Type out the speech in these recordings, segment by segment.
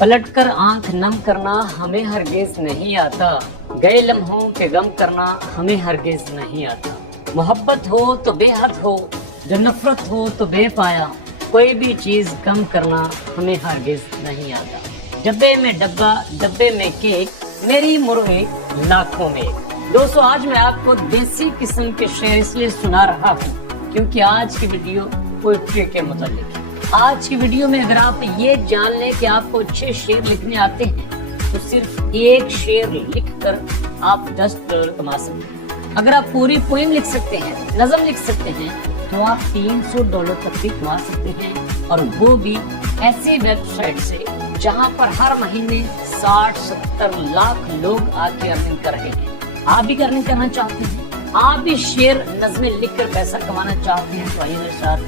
पलटकर आंख नम करना हमें हरगिज नहीं आता, गए लम्हों पे गम करना हमें हरगिज नहीं आता। मोहब्बत हो तो बेहद हो, जो नफरत हो तो बेपाया, कोई भी चीज कम करना हमें हरगिज नहीं आता। डब्बे में डब्बा, डब्बे में केक, मेरी मुर्गी लाखों में। दोस्तों, आज मैं आपको देसी किस्म के शेर इसलिए सुना रहा हूँ क्योंकि आज की वीडियो पोएट्री के मुतालिक है। आज की वीडियो में अगर आप ये जान लें कि आपको अच्छे शेर लिखने आते हैं तो सिर्फ एक शेर लिखकर आप $10 कमा सकते हैं। अगर आप पूरी पोएम लिख सकते हैं, नज़म लिख सकते हैं, तो आप $300 तक भी कमा सकते हैं, और वो भी ऐसी वेबसाइट से जहां पर हर महीने 60-70 लाख लोग आके अर्निंग कर रहे हैं। आप भी अर्निंग करना चाहते हैं, आप भी शेर नज़में लिखकर पैसा कमाना चाहते हैं, तो आइए मेरे साथ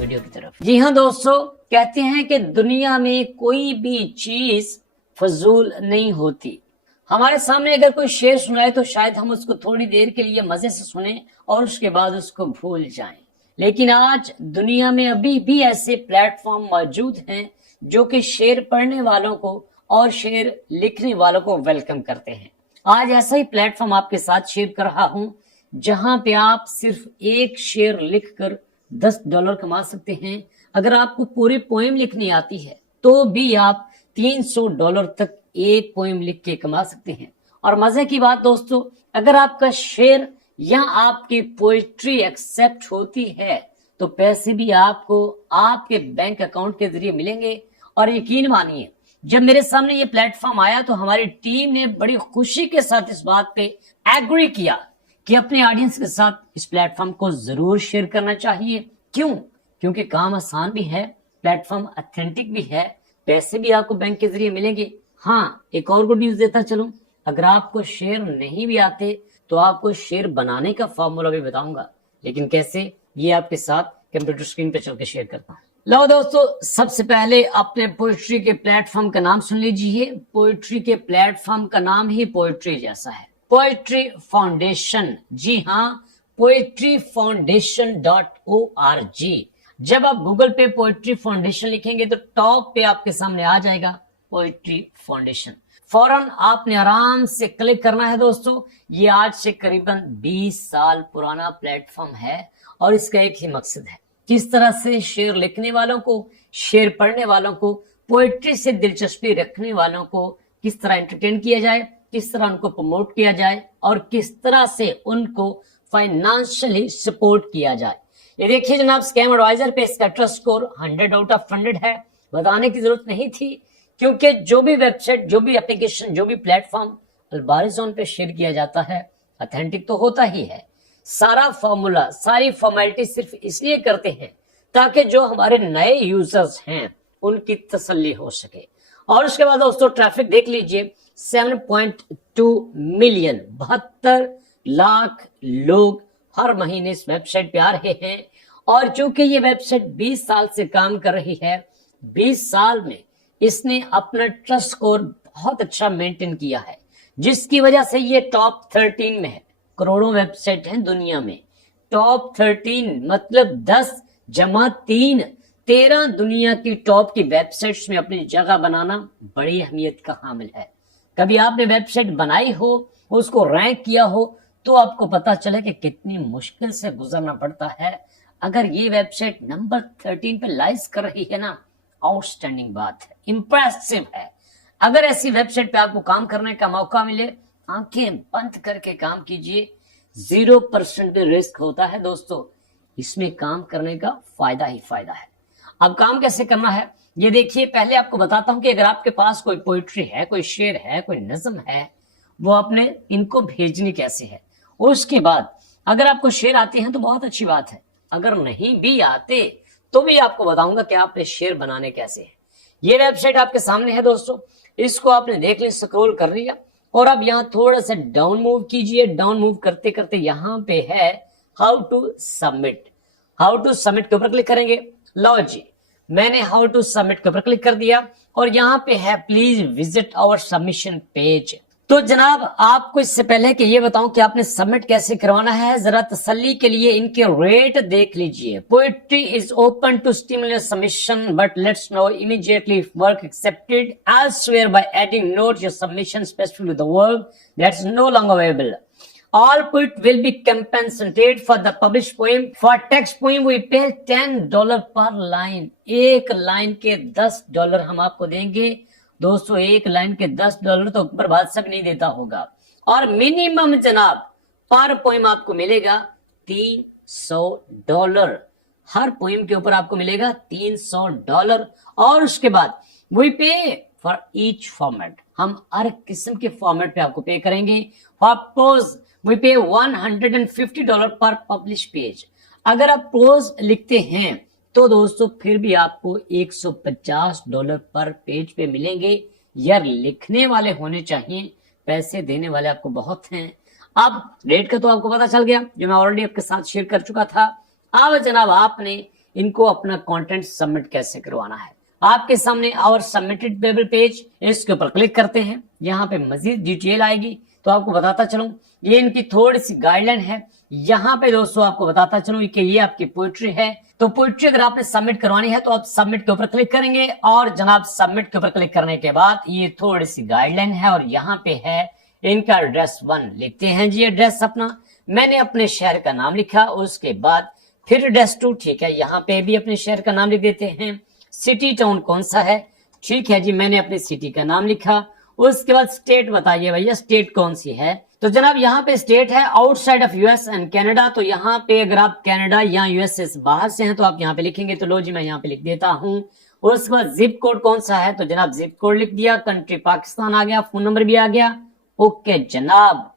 वीडियो की तरफ। जी हाँ दोस्तों, कहते हैं कि दुनिया में कोई भी चीज फजूल नहीं होती। हमारे सामने अगर कोई शेर सुनाए तो शायद हम उसको थोड़ी देर के लिए मजे से सुने और उसके बाद उसको भूल जाएं। लेकिन आज दुनिया में अभी भी ऐसे प्लेटफॉर्म मौजूद हैं जो कि शेर पढ़ने वालों को और शेर लिखने वालों को वेलकम करते हैं। आज ऐसा ही प्लेटफॉर्म आपके साथ शेयर कर रहा हूं जहां पे आप सिर्फ एक शेर लिखकर $10 कमा सकते हैं। अगर आपको पूरी पोएम लिखनी आती है तो भी आप $300 तक एक पोएम लिख के कमा सकते हैं। और मजे की बात दोस्तों, अगर आपका शेर या आपकी पोएट्री एक्सेप्ट होती है तो पैसे भी आपको आपके बैंक अकाउंट के जरिए मिलेंगे। और यकीन मानिए, जब मेरे सामने ये प्लेटफॉर्म आया तो हमारी टीम ने बड़ी खुशी के साथ इस बात पे एग्री किया कि अपने ऑडियंस के साथ इस प्लेटफॉर्म को जरूर शेयर करना चाहिए। क्यों? क्योंकि काम आसान भी है, प्लेटफॉर्म ऑथेंटिक भी है, पैसे भी आपको बैंक के जरिए मिलेंगे। हाँ, एक और गुड न्यूज देता चलूं, अगर आपको शेयर नहीं भी आते तो आपको शेयर बनाने का फॉर्मूला भी बताऊंगा, लेकिन कैसे, ये आपके साथ कंप्यूटर स्क्रीन पे चल के शेयर करता हूँ। लो दोस्तों, सबसे पहले अपने पोएट्री के प्लेटफॉर्म का नाम सुन लीजिए। पोएट्री के प्लेटफॉर्म का नाम ही पोएट्री जैसा है, पोएट्री फाउंडेशन। जी हाँ, poetryfoundation.org। जब आप गूगल पे पोएट्री फाउंडेशन लिखेंगे तो टॉप पे आपके सामने आ जाएगा पोएट्री फाउंडेशन। फौरन आपने आराम से क्लिक करना है। दोस्तों, ये आज से करीबन 20 साल पुराना प्लेटफॉर्म है और इसका एक ही मकसद है, किस तरह से शेर लिखने वालों को, शेर पढ़ने वालों को, पोएट्री से दिलचस्पी रखने वालों को किस तरह एंटरटेन किया जाए, किस तरह उनको प्रमोट किया जाए और किस तरह से उनको फाइनेंशियली सपोर्ट किया जाए। ये देखिए जनाब, स्कैम एडवाइजर पे इसका ट्रस्ट स्कोर 100 आउट ऑफ 100 है। बताने की जरूरत नहीं थी, क्योंकि जो भी वेबसाइट, जो भी एप्लीकेशन, जो भी प्लेटफॉर्म अल्बारिज़ोन पे शेयर किया जाता है ऑथेंटिक तो होता ही है। सारा फॉर्मूला, सारी फॉर्मेलिटी सिर्फ इसलिए करते हैं ताकि जो हमारे नए यूजर्स हैं उनकी तसल्ली हो सके। और उसके बाद दोस्तों ट्रैफिक देख लीजिए, 7.2 मिलियन, 72 लाख लोग हर महीने इस वेबसाइट पे आ रहे हैं। और चूंकि ये वेबसाइट 20 साल से काम कर रही है, 20 साल में इसने अपना ट्रस्ट स्कोर बहुत अच्छा मेंटेन किया है, जिसकी वजह से ये टॉप 13 में है। करोड़ों वेबसाइट हैं दुनिया में, टॉप 13 मतलब 10 जमा 3, 13 दुनिया की टॉप की वेबसाइट्स में अपनी जगह बनाना बड़ी अहमियत का हामिल है। कभी आपने वेबसाइट बनाई हो, उसको रैंक किया हो, तो आपको पता चले कि कितनी मुश्किल से गुजरना पड़ता है। अगर ये वेबसाइट नंबर 13 पे लाइज कर रही है ना, आउटस्टैंडिंग बात है, इंप्रेसिव है। अगर ऐसी वेबसाइट पे आपको काम करने का मौका मिले, आंखें बंद करके काम कीजिए। 0% भी रिस्क होता है दोस्तों, इसमें काम करने का फायदा ही फायदा है। अब काम कैसे करना है ये देखिए। पहले आपको बताता हूं कि अगर आपके पास कोई पोइट्री है, कोई शेर है, कोई नज्म है, वो आपने इनको भेजनी कैसे है। उसके बाद अगर आपको शेर आते हैं तो बहुत अच्छी बात है, अगर नहीं भी आते तो भी आपको बताऊंगा कि आपने शेर बनाने कैसे है। ये वेबसाइट आपके सामने है दोस्तों, इसको आपने देख लिया, स्क्रॉल कर लिया और अब यहाँ थोड़ा सा डाउन मूव कीजिए। डाउन मूव करते करते यहाँ पे है how to submit. How to submit के ऊपर क्लिक करेंगे। लो जी, मैंने हाउ टू सबमिट के ऊपर क्लिक कर दिया और यहाँ पे है please visit our submission page. तो जनाब आपको इससे पहले कि ये बताऊं कि आपने सबमिट कैसे करवाना है, जरा तसल्ली के लिए इनके रेट देख लीजिए। Poetry is open to stimulus submission but let's know immediately if work accepted elsewhere by adding note your submission specific with the work that's no longer available. All poet will be compensated for the published poem. For text poem we pay $10 per line. एक line के $10 हम आपको देंगे। दोस्तों एक line के $10 तो ऊपर बादशाह भी नहीं देता होगा। और मिनिमम जनाब पर पोएम आपको मिलेगा $300। हर पोएम के ऊपर आपको मिलेगा $300। और उसके बाद वी पे फॉर ईच फॉर्मेट, हम हर किस्म के फॉर्मेट पे आपको पे करेंगे। फॉर प्रोज वी पे $150 पर पब्लिश पेज। अगर आप प्रोज लिखते हैं तो दोस्तों फिर भी आपको $150 पर पेज पे मिलेंगे। यार लिखने वाले होने चाहिए, पैसे देने वाले आपको बहुत हैं। अब रेट का तो आपको पता चल गया जो मैं ऑलरेडी आपके साथ शेयर कर चुका था। अब जनाब आपने इनको अपना कंटेंट सबमिट कैसे करवाना है, आपके सामने आवर सबमिटेड पेबल पेज, इसके ऊपर क्लिक करते हैं। यहाँ पे मजीद डिटेल आएगी तो आपको बताता चलूं, ये इनकी थोड़ी सी गाइडलाइन है। यहाँ पे दोस्तों आपको बताता चलूं कि ये आपकी पोइट्री है। तो पोइट्री अगर आपने सबमिट करवानी है तो आप सबमिट के ऊपर क्लिक करेंगे और जनाब सबमिट के ऊपर क्लिक करने के बाद ये थोड़ी सी गाइडलाइन है और यहाँ पे है इनका एड्रेस 1 लिखते हैं जी। एड्रेस अपना मैंने अपने शहर का नाम लिखा, उसके बाद फिर एड्रेस 2, ठीक है, यहाँ पे भी अपने शहर का नाम लिख देते हैं। सिटी टाउन कौन सा है, ठीक है जी, मैंने अपनी सिटी का नाम लिखा। उसके बाद स्टेट बताइए भैया स्टेट कौन सी है, तो जनाब यहाँ पे स्टेट है outside of US and Canada. तो यहाँ पे अगर आप कनाडा या यूएस से बाहर से हैं तो आप यहाँ पे लिखेंगे, तो लो जी मैं यहाँ पे लिख देता हूँ। उसके बाद जिप कोड कौन सा है, तो जनाब जिप कोड लिख दिया। कंट्री पाकिस्तान आ गया, फोन नंबर भी आ गया। ओके जनाब,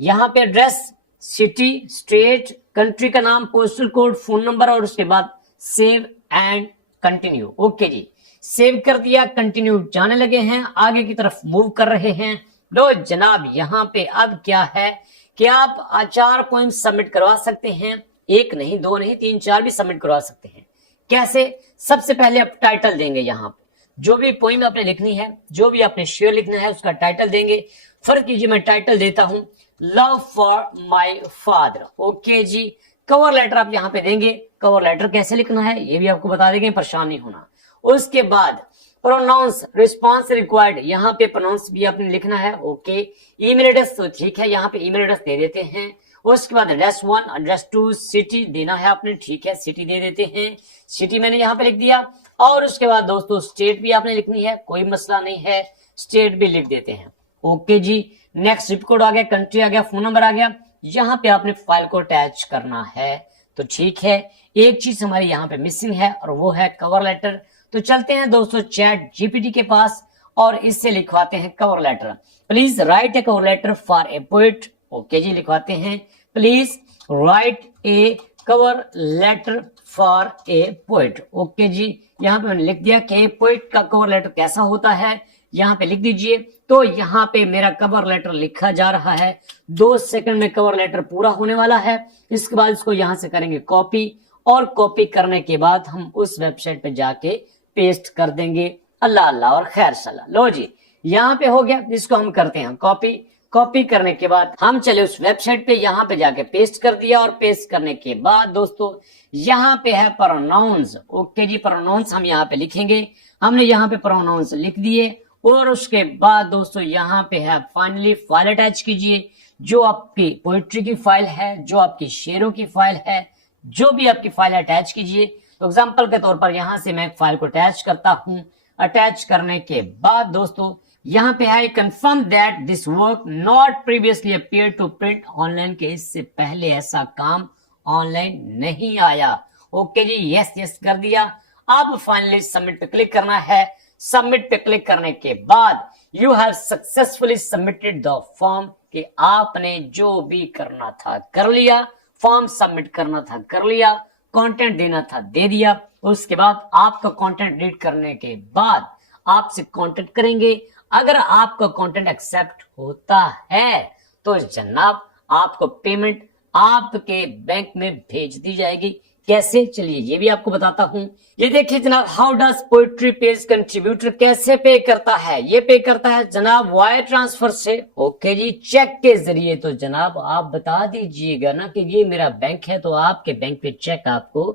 यहाँ पे एड्रेस, सिटी, स्टेट, कंट्री का नाम, पोस्टल कोड, फोन नंबर और उसके बाद सेव एंड कंटिन्यू। ओके जी, सेव कर दिया, कंटिन्यू जाने लगे हैं, आगे की तरफ मूव कर रहे हैं। लो जनाब यहाँ पे अब क्या है कि आप 4 पोएम सबमिट करवा सकते हैं, 1 नहीं 2 नहीं 3 4 भी सबमिट करवा सकते हैं। कैसे, सबसे पहले आप टाइटल देंगे। यहाँ पे जो भी पोएम आपने लिखनी है, जो भी आपने शेयर लिखना है उसका टाइटल देंगे। फर्ज कीजिए मैं टाइटल देता हूं love for my father. Okay जी, कवर लेटर आप यहाँ पे देंगे। कवर लेटर कैसे लिखना है ये भी आपको बता देंगे, परेशान नहीं होना। उसके बाद प्रोनाउंस रिस्पॉन्स रिक्वायर्ड, यहाँ पे प्रोनाउंस भी आपने लिखना है। ओके, ईमेल एड्रेस तो ठीक है, यहाँ पे ईमेल एड्रेस दे देते हैं। उसके बाद एड्रेस 1, एड्रेस 2, सिटी देना है आपने, ठीक है, सिटी दे देते हैं। सिटी मैंने यहाँ पे लिख दिया। और उसके बाद दोस्तों स्टेट भी आपने लिखनी है, कोई मसला नहीं है, स्टेट भी लिख देते हैं। ओके जी, नेक्स्ट जिप कोड आ गया, कंट्री आ गया, फोन नंबर आ गया। यहाँ पे आपने फाइल को अटैच करना है, तो ठीक है। एक चीज हमारी यहाँ पे मिसिंग है और वो है कवर लेटर। तो चलते हैं दोस्तों चैट जीपीटी के पास और इससे लिखवाते हैं cover letter. Please write a cover letter for a poet. Okay ji, लिखवाते हैं please write a cover letter for a poet. Okay ji, यहाँ पे मैंने लिख दिया कि पोएट का कवर लेटर कैसा होता है, यहाँ पे लिख दीजिए। तो यहाँ पे मेरा कवर लेटर लिखा जा रहा है, 2 सेकंड में कवर लेटर पूरा होने वाला है। इसके बाद इसको यहाँ से करेंगे कॉपी और कॉपी करने के बाद हम उस वेबसाइट पे जाके पेस्ट कर देंगे। अल्लाह अल्लाह और खैर सलाह। लो जी, यहाँ पे हो गया, इसको हम करते हैं कॉपी। कॉपी करने के बाद हम चले उस वेबसाइट पे, यहाँ पे जाके पेस्ट कर दिया। और पेस्ट करने के बाद दोस्तों यहाँ पे है प्रोनाउंस। ओके जी, प्रोनाउंस हम यहाँ पे लिखेंगे। हमने यहाँ पे प्रोनाउंस लिख दिए और उसके बाद दोस्तों यहाँ पे है फाइनली फाइल अटैच कीजिए। जो आपकी पोइट्री की फाइल है, जो आपकी शेरों की फाइल है, जो भी आपकी फाइल अटैच कीजिए। तो एग्जाम्पल के तौर पर यहाँ से मैं फाइल को अटैच करता हूँ। अटैच करने के बाद दोस्तों यहाँ पे है confirm that this work not previously appear to print online, के इससे पहले ऐसा काम ऑनलाइन नहीं आया। ओके जी, यस यस कर दिया। अब फाइनली सबमिट पे क्लिक करना है। सबमिट पे क्लिक करने के बाद you have successfully submitted the form, कि आपने जो भी करना था कर लिया, फॉर्म सबमिट करना था कर लिया, कंटेंट देना था दे दिया। उसके बाद आपका कंटेंट रीड करने के बाद आपसे कांटेक्ट करेंगे। अगर आपका कंटेंट एक्सेप्ट होता है तो जनाब आपको पेमेंट आपके बैंक में भेज दी जाएगी। कैसे, चलिए ये भी आपको बताता हूँ। ये देखिए जनाब, how does poetry page contributor, कैसे पे करता है? ये पे करता है जनाब वायर ट्रांसफर से। ओके जी, चेक के जरिए। तो जनाब आप बता दीजिएगा ना कि ये मेरा बैंक है, तो आपके बैंक पे चेक आपको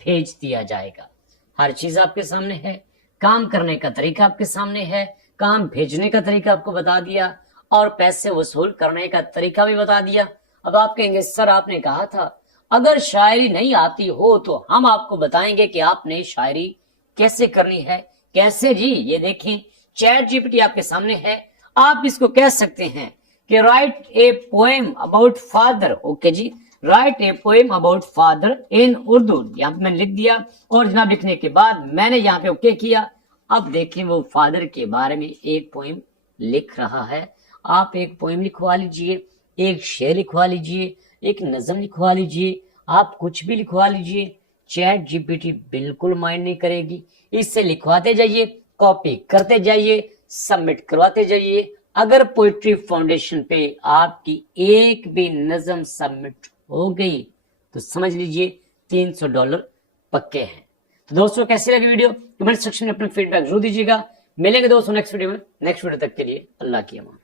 भेज दिया जाएगा। हर चीज आपके सामने है, काम करने का तरीका आपके सामने है, काम भेजने का तरीका आपको बता दिया और पैसे वसूल करने का तरीका भी बता दिया। अब आप कहेंगे सर आपने कहा था अगर शायरी नहीं आती हो तो हम आपको बताएंगे कि आपने शायरी कैसे करनी है। कैसे जी? ये देखें, चैट जीपीटी आपके सामने है। आप इसको कह सकते हैं कि write a poem about father. Okay जी, write a poem about father in Urdu. यहाँ पे मैंने लिख दिया और जनाब लिखने के बाद मैंने यहाँ पे ओके किया। अब देखें वो फादर के बारे में एक पोएम लिख रहा है। आप एक पोएम लिखवा लीजिए, एक शेर लिखवा लीजिए, एक नज्म लिखवा लीजिए, आप कुछ भी लिखवा लीजिए, चैट जीपीटी बिल्कुल माइंड नहीं करेगी। इससे लिखवाते जाइए, कॉपी करते जाइए, सबमिट करवाते जाइए। अगर पोइट्री फाउंडेशन पे आपकी एक भी नज्म सबमिट हो गई तो समझ लीजिए $300 पक्के हैं। तो दोस्तों कैसी लगी वीडियो? कमेंट सेक्शन में अपना फीडबैक जरूर दीजिएगा। मिलेंगे दोस्तों नेक्स्ट वीडियो में। नेक्स्ट वीडियो तक के लिए अल्लाह की अमान।